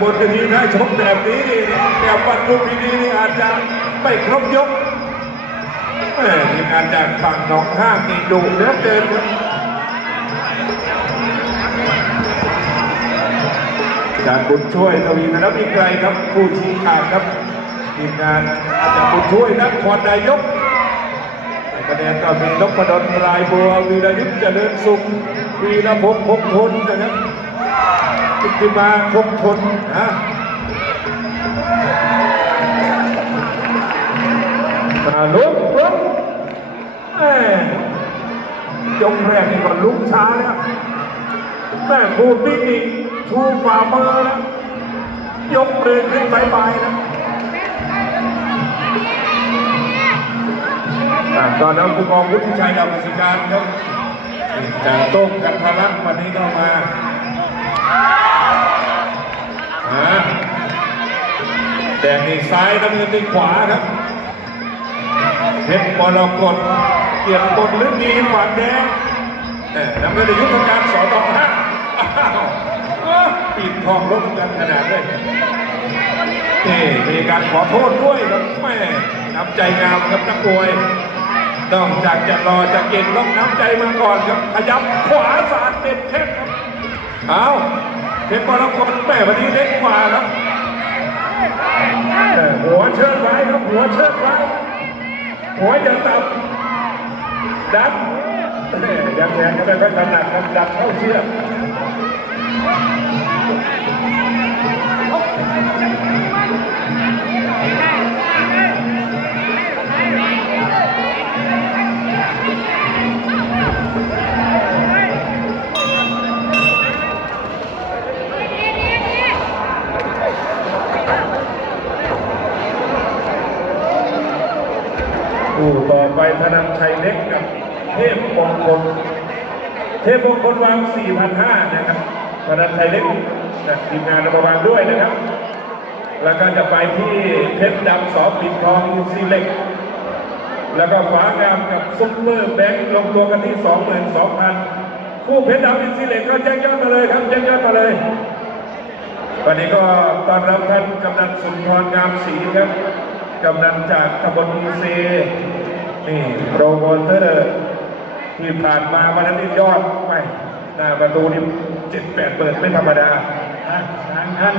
บนทีนี้ถ้ชกแบบนี้นี่แบบวันลุมพินีนี่อาจจะไม่ครบยกแม่ทีมงานจากฝั่งหนองห้างนี่ดุเหลือเกินครับจากบุญช่วยทวีธนวิไกรครับผู้ชี้ขาดครับทีมงานอาจารย์บุญช่วยนครนายกคะแนนก็มีนพดลรายบัววีรยุทธเจริญสุขวีรพงษ์คงทนนะครับ กิติมาคงทนนะมาลุกลุกแม่ยกแรกนี่ก็ลุกช้าแล้วแม่พูติ๊กนี่ชูฝ่ามือแล้วยกเบรกขึ้นบายบายนะตอนนั้นคุณมองวุฒิชัยดำสิการครับจากโต้งกันทะลักวันนี้ก็มา แดงนี่ซ้ายน้ำเงินนี่ขวาครับเพชรมรกตเกียรติบนลึกดีฝั่งแดงเอ่อน้ำเงินในยุทธการสอตองห้าอ้าวอ้าปีนทองลบกันขนาดเลยนี่มีการขอโทษด้วยครับแม่น้ำใจงามครับนักมวยนอกจากจะรอจะเก่งต้องน้ำใจมาก่อนครับขยับขวาสาดเต็มแข้งครับ เอา เพชรมรกตแม่วันนี้เล็กกว่าครับหัวเชิดไว้ครับหัวเชิดไว้หัวจะตับดับยังแรงก็ไม่ค่อยถนัดครับดับเข้าเชือก คลเทพมงคลวาง 4,500 นะครับธนันชัยเล็กนะทีมงานระวางด้วยนะครับ แล้วก็จะไปที่เพชรดำสอปิดทองอินซีเล็ก แล้วก็ฟ้างามกับซุปเปอร์แบงค์ลงตัวกันที่ 22,000 คู่เพชรดำอินซีเล็กก็แจ้งยอดมาเลยครับแจ้งยอดมาเลย วันนี้ก็ต้อนรับท่านกำนันสุนทรงามศรีครับกำนันจากตำบลอีเซนี่โปรโมเตอร์ ที่ผ่านมาวันนั้นนี่ยอดไปหน้าประตูนี่เจ็ดแปดเปิดไม่ธรรมดาทางท่าน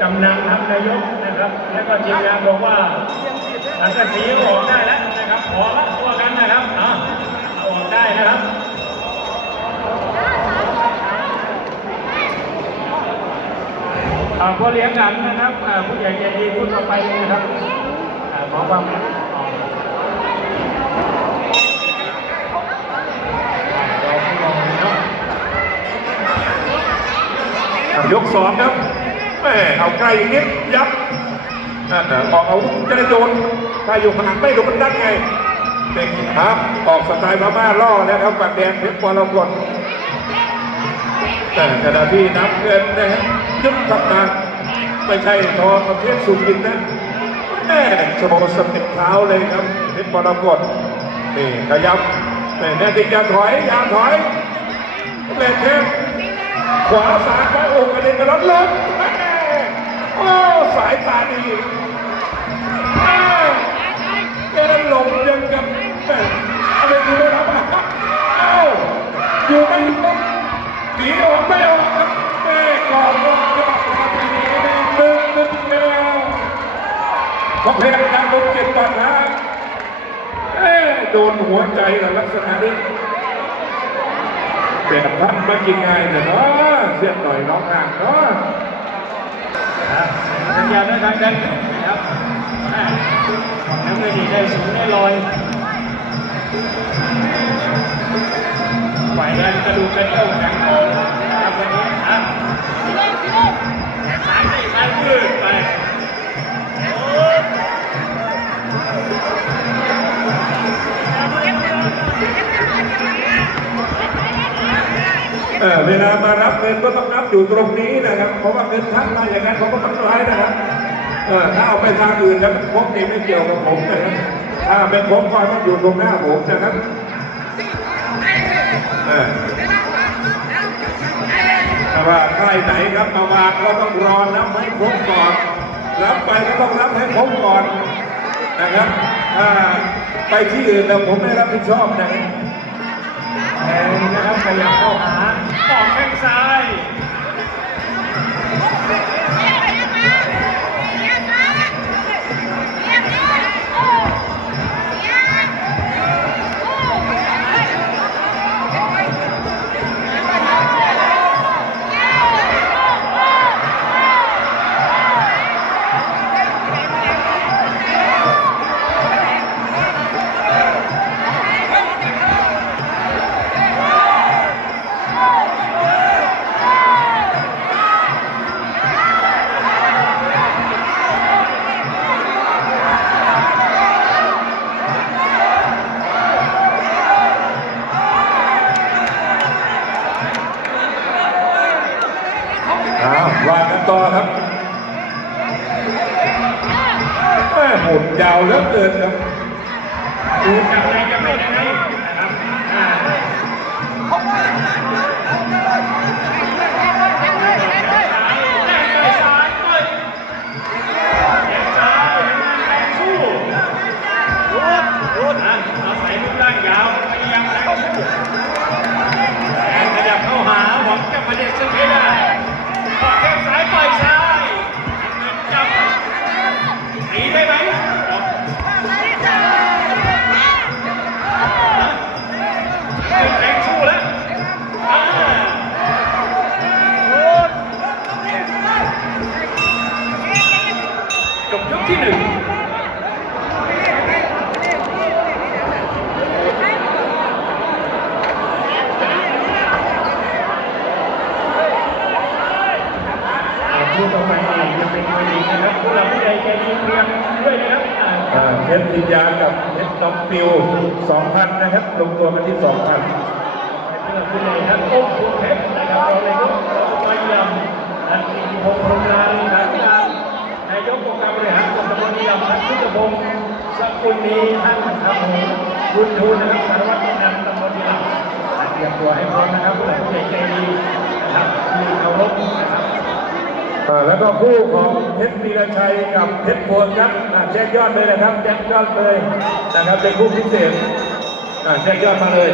กำนันทำนายกนะครับ แล้วก็ทีมงานบอกว่าสังกะสีออกได้แล้วนะครับขอละตัวกันนะครับอะเอาออกได้นะครับพ่อเลี้ยงหนังนะครับผู้ใหญ่ใจดีพูดต่อไปเลยนะครับขอความเมตตาเราผู้ลงเนาะ ยกสองครับแม่เอาใกล้นิดยับนั่นนะออกเอาวุธจะได้โดนถ้าอยู่ห่างไม่โดนดันไงเด็กครับออกสไตล์พม่าล่อแล้วครับฝั่งแดงเพชรมรกตแต่ขณะที่นับเงินนะฮะยึดกลับมาไม่ใช่ทอประเภทสุกินนะแม่โชว์สเต็ปเท้าเลยครับเพชรมรกตนี่ขยับแม่แน่จริงอย่าถอยอย่าถอยเล่นแค่ ขวาสายไปโอ้กระเด็นกระลดลงโอ้สายตาดีแม่แกหลงยังกับอะไรดีไม่รับเอ้าอยู่ไม่อยู่หนีออกไม่ออกครับแม่กอนก็จะมาทีนี้หนึ่งหนึ่งเดียวเขาเพลงดังลงเจ็ดบาทนะเอ๊โดนหัวใจกับลักษณะนี้ เป็นพันมากินไงายแต่เนาะเสียดหน่อยน้องห่างเนาะสัญญาณด้วยทางดันนะครับน้ำเงินนี่ได้สูงได้ลอยไหวแรงกระดูกกระเดี่ยวแข็งโต เออเวลามารับเงินก็ต้องนับอยู่ตรงนี้นะครับ เพราะว่าเงินท่านมาอย่างนั้นเขาก็ต้องร้ายนะครับเออถ้าเอาไปทางอื่นแล้วพวกนี้ไม่เกี่ยวกับผมนะครับถ้าเป็นผมก็ต้องอยู่ตรงหน้าผมนะครับเออแต่ว่าถ้าไปไหนครับมาวางก็ต้องรอนับให้ครบก่อนรับไปก็ต้องรับให้ครบก่อนนะครับไปที่อื่นแล้วผมไม่รับผิดชอบนะครับ แทงนะครับขยับเข้าหาออกแข้งซ้าย อ้าววางกันต่อครับแม่หมุนยาวเหลือเกินครับ เพชรพิญญากับเพชรน้องฟิว2,000 นะครับลงตัวกันที่ 2,000ผู้หลักผู้ใหญ่ทั้งองค์คุณเพชรนะครับเราเลยก็มาเยี่ยมท่านอิทธิพงศ์พรหมนาลีครับนายกองค์การบริหารส่วนตำบลนิยมท่านพุทธพงศ์สกุลนีท่านทำหูบุญทูลนะครับสารวัตรนำตำบลนิยมเตรียมตัวให้พร้อมนะครับผู้หลักผู้ใหญ่ใจดีนะครับที่เคารพนะครับอ่า แล้วก็คู่ของเพชรมีรชัยกับเพชรพลครับแจ็คยอดเลยนะครับแจ็คยอดเลยนะครับเป็นคู่พิเศษแจ็คยอดมาเลย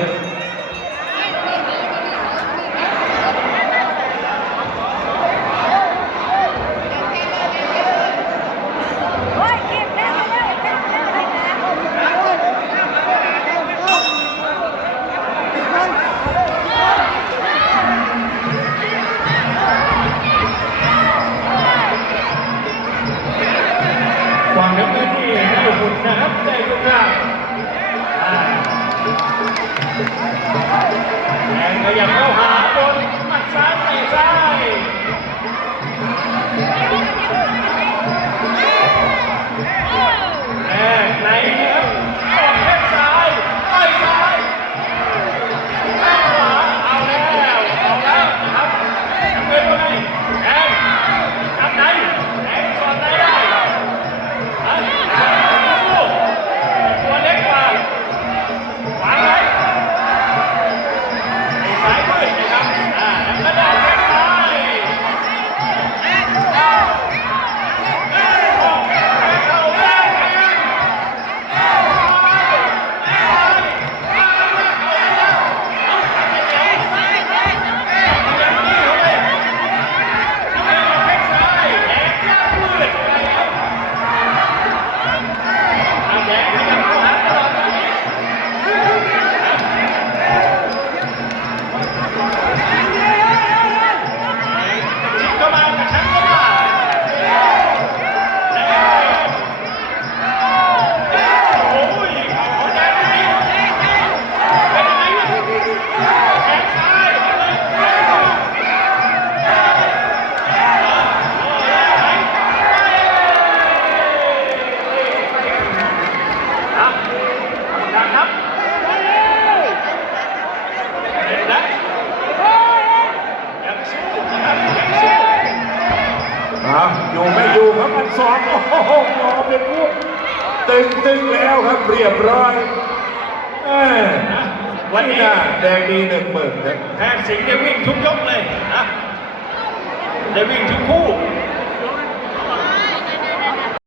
อ่าอยู่ไม่อยู่ครับมันสองโอ้โหรอเป็นพวกตึงตึงแล้วครับเรียบร้อยวันนี้แดงดีหนึ่งหมื่นครับแพทย์สิงห์เนี่ยวิ่งทุกยกเลยนะได้วิ่งทุกคู่